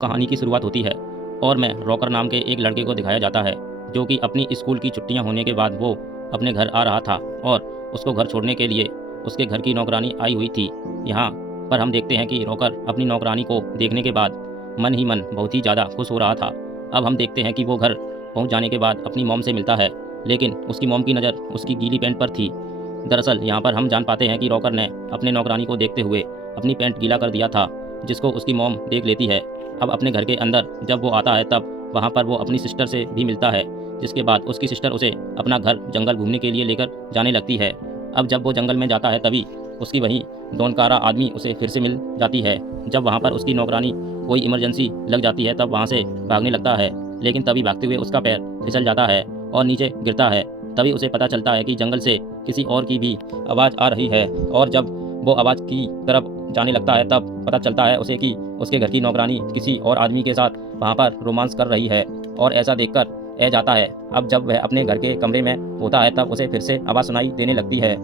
कहानी की शुरुआत होती है और मैं रॉकर नाम के एक लड़के को दिखाया जाता है जो कि अपनी स्कूल की छुट्टियां होने के बाद वो अपने घर आ रहा था और उसको घर छोड़ने के लिए उसके घर की नौकरानी आई हुई थी। यहाँ पर हम देखते हैं कि रॉकर अपनी नौकरानी को देखने के बाद मन ही मन बहुत ही ज़्यादा खुश हो रहा था। अब हम देखते हैं कि वो घर पहुँच जाने के बाद अपनी मॉम से मिलता है, लेकिन उसकी मॉम की नज़र उसकी गीली पैंट पर थी। दरअसल यहाँ पर हम जान पाते हैं कि रॉकर ने अपने नौकरानी को देखते हुए अपनी पैंट गीला कर दिया था, जिसको उसकी मॉम देख लेती है। अब अपने घर के अंदर जब वो आता है तब वहाँ पर वो अपनी सिस्टर से भी मिलता है, जिसके बाद उसकी सिस्टर उसे अपना घर जंगल घूमने के लिए लेकर जाने लगती है। अब जब वो जंगल में जाता है तभी उसकी वही डॉनकारा आदमी उसे फिर से मिल जाती है। जब वहाँ पर उसकी नौकरानी कोई इमरजेंसी लग जाती है तब वहाँ से भागने लगता है, लेकिन तभी भागते हुए उसका पैर फिसल जाता है और नीचे गिरता है। तभी उसे पता चलता है कि जंगल से किसी और की भी आवाज़ आ रही है और जब वो आवाज़ की तरफ जाने लगता है तब पता चलता है उसे कि उसके घर की नौकरानी किसी और आदमी के साथ वहाँ पर रोमांस कर रही है और ऐसा देखकर जाता है। अब जब वह अपने घर के कमरे में होता है तब उसे फिर से आवाज़ सुनाई देने लगती है।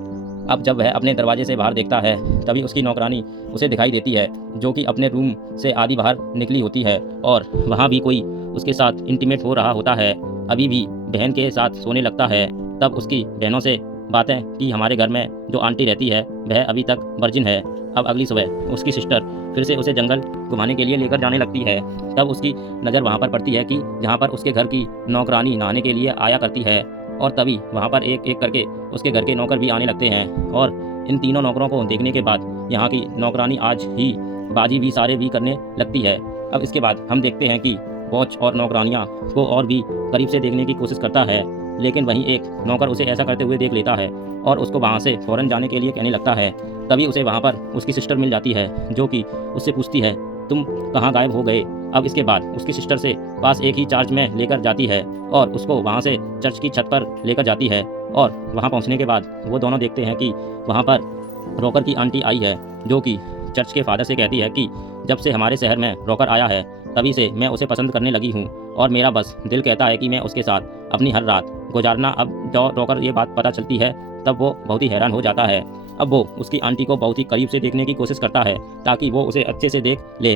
अब जब वह अपने दरवाजे से बाहर देखता है तभी उसकी नौकरानी उसे दिखाई देती है, जो कि अपने रूम से आधी बाहर निकली होती है और वहाँ भी कोई उसके साथ इंटीमेट हो रहा होता है। अभी भी बहन के साथ सोने लगता है। तब उसकी बहनों से बातें कि हमारे घर में जो आंटी रहती है वह अभी तक वर्जिन है। अब अगली सुबह उसकी सिस्टर फिर से उसे जंगल घुमाने के लिए लेकर जाने लगती है। तब उसकी नज़र वहाँ पर पड़ती है कि जहाँ पर उसके घर की नौकरानी नहाने के लिए आया करती है और तभी वहाँ पर एक एक करके उसके घर के नौकर भी आने लगते हैं और इन तीनों नौकरों को देखने के बाद यहाँ की नौकरानी आज ही बाजी भी सारे भी करने लगती है। अब इसके बाद हम देखते हैं कि वॉच और नौकरानियाँ को और भी करीब से देखने की कोशिश करता है, लेकिन वहीं एक नौकर उसे ऐसा करते हुए देख लेता है और उसको वहाँ से फ़ौरन जाने के लिए कहने लगता है। तभी उसे वहाँ पर उसकी सिस्टर मिल जाती है, जो कि उससे पूछती है तुम कहाँ गायब हो गए। अब इसके बाद उसकी सिस्टर से पास एक ही चार्ज में लेकर जाती है और उसको वहाँ से चर्च की छत पर लेकर जाती है और वहाँ पहुँचने के बाद वो दोनों देखते हैं कि वहाँ पर रॉकर की आंटी आई है, जो कि चर्च के फादर से कहती है कि जब से हमारे शहर में रॉकर आया है तभी से मैं उसे पसंद करने लगी हूँ और मेरा बस दिल कहता है कि मैं उसके साथ अपनी हर रात गुजारना। अब जब रॉकर ये बात पता चलती है तब वो बहुत ही हैरान हो जाता है। अब वो उसकी आंटी को बहुत ही करीब से देखने की कोशिश करता है ताकि वो उसे अच्छे से देख ले।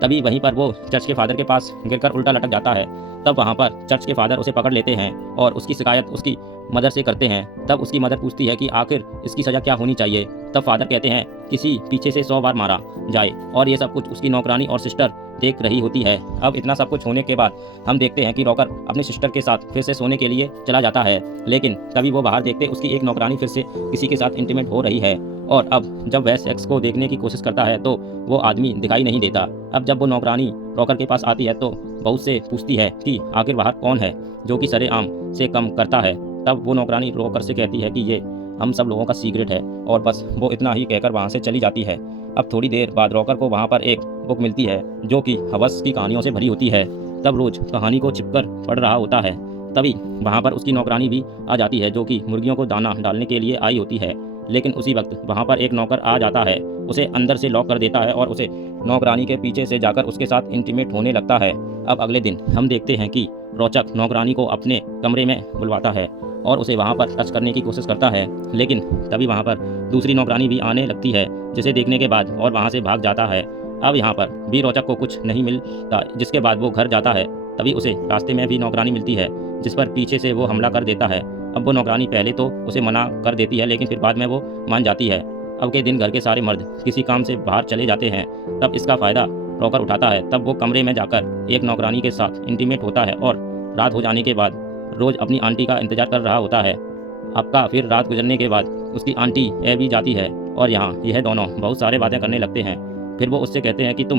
तभी वहीं पर वो चर्च के फादर के पास गिरकर उल्टा लटक जाता है। तब वहाँ पर चर्च के फादर उसे पकड़ लेते हैं और उसकी शिकायत उसकी मदर से करते हैं। तब उसकी मदर पूछती है कि आखिर इसकी सज़ा क्या होनी चाहिए। तब फादर कहते हैं किसी पीछे से 100 बार मारा जाए और ये सब कुछ उसकी नौकरानी और सिस्टर देख रही होती है। अब इतना सब कुछ होने के बाद हम देखते हैं कि रॉकर अपनी सिस्टर के साथ फिर से सोने के लिए चला जाता है, लेकिन तभी वो बाहर देखते उसकी एक नौकरानी फिर से किसी के साथ इंटीमेट हो रही है और अब जब वह सेक्स को देखने की कोशिश करता है तो वो आदमी दिखाई नहीं देता। अब जब वो नौकरानी रॉकर के पास आती है तो बहुत से पूछती है कि आखिर बाहर कौन है जो कि सरेआम से कम करता है। तब वो नौकरानी रॉकर से कहती है कि ये हम सब लोगों का सीक्रेट है और बस वो इतना ही कहकर वहाँ से चली जाती है। अब थोड़ी देर बाद रॉकर को वहाँ पर एक बुक मिलती है जो कि हवस की कहानियों से भरी होती है। तब रोज कहानी को छिपकर पढ़ रहा होता है। तभी वहाँ पर उसकी नौकरानी भी आ जाती है, जो कि मुर्गियों को दाना डालने के लिए आई होती है, लेकिन उसी वक्त वहाँ पर एक नौकर आ जाता है, उसे अंदर से लॉक कर देता है और उसे नौकरानी के पीछे से जाकर उसके साथ इंटीमेट होने लगता है। अब अगले दिन हम देखते हैं कि रोचक नौकरानी को अपने कमरे में बुलवाता है और उसे वहाँ पर टच करने की कोशिश करता है, लेकिन तभी वहाँ पर दूसरी नौकरानी भी आने लगती है, जिसे देखने के बाद और वहाँ से भाग जाता है। अब यहाँ पर भी रोचक को कुछ नहीं मिलता, जिसके बाद वो घर जाता है। तभी उसे रास्ते में भी नौकरानी मिलती है, जिस पर पीछे से वो हमला कर देता है। अब वो नौकरानी पहले तो उसे मना कर देती है, लेकिन फिर बाद में वो मान जाती है। अब के दिन घर के सारे मर्द किसी काम से बाहर चले जाते हैं, तब इसका फ़ायदा रॉकर उठाता है। तब वो कमरे में जाकर एक नौकरानी के साथ इंटीमेट होता है और रात हो जाने के बाद रोज़ अपनी आंटी का इंतजार कर रहा होता है। आपका फिर रात गुजरने के बाद उसकी आंटी भी जाती है और यहाँ यह दोनों बहुत सारे बातें करने लगते हैं। फिर वो उससे कहते हैं कि तुम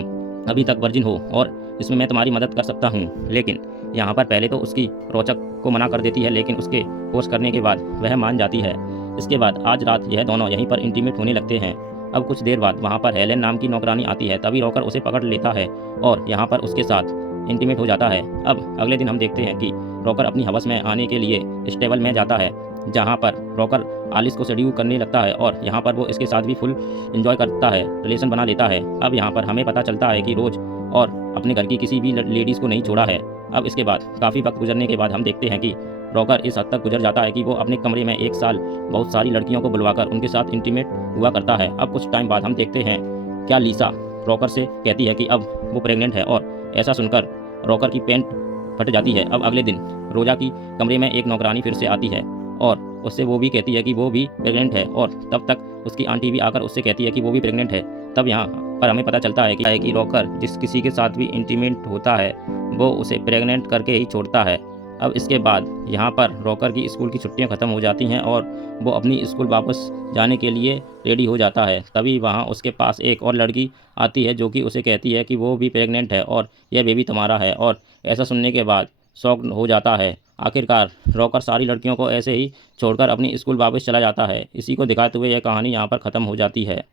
अभी तक वर्जिन हो और इसमें मैं तुम्हारी मदद कर सकता हूँ, लेकिन यहाँ पर पहले तो उसकी रोचक को मना कर देती है, लेकिन उसके फोर्स करने के बाद वह मान जाती है। इसके बाद आज रात यह दोनों यहीं पर इंटीमेट होने लगते हैं। अब कुछ देर बाद वहाँ पर हेलेन नाम की नौकरानी आती है, तभी रॉकर उसे पकड़ लेता है और यहाँ पर उसके साथ इंटीमेट हो जाता है। अब अगले दिन हम देखते हैं कि रॉकर अपनी हवस में आने के लिए स्टेबल में जाता है, जहाँ पर रॉकर आलिस को सेड्यूस करने लगता है और यहाँ पर वो इसके साथ भी फुल एंजॉय करता है, रिलेशन बना लेता है। अब यहाँ पर हमें पता चलता है कि रोज और अपने घर की किसी भी लेडीज़ को नहीं छोड़ा है। अब इसके बाद काफ़ी वक्त गुजरने के बाद हम देखते हैं कि रॉकर इस हद तक गुजर जाता है कि वो अपने कमरे में एक साल बहुत सारी लड़कियों को बुलवाकर उनके साथ इंटीमेट हुआ करता है। अब कुछ टाइम बाद हम देखते हैं क्या लिसा रॉकर से कहती है कि अब वो प्रेग्नेंट है और ऐसा सुनकर रॉकर की पैंट फट जाती है। अब अगले दिन रोजा की कमरे में एक नौकरानी फिर से आती है और उससे वो भी कहती है कि वो भी प्रेग्नेंट है, और तब तक उसकी आंटी भी आकर उससे कहती है कि वो भी प्रेग्नेंट है। तब यहाँ पर हमें पता चलता है कि रॉकर जिस किसी के साथ भी इंटीमेट होता है वो उसे प्रेग्नेंट करके ही छोड़ता है। अब इसके बाद यहाँ पर रॉकर की स्कूल की छुट्टियाँ ख़त्म हो जाती हैं और वो अपनी स्कूल वापस जाने के लिए रेडी हो जाता है। तभी वहाँ उसके पास एक और लड़की आती है जो कि उसे कहती है कि वो भी प्रेग्नेंट है और यह बेबी तुम्हारा है। और ऐसा सुनने के बाद शॉक हो जाता है। आखिरकार रॉकर सारी लड़कियों को ऐसे ही छोड़कर अपनी स्कूल वापस चला जाता है। इसी को दिखाते हुए यह कहानी यहाँ पर ख़त्म हो जाती है।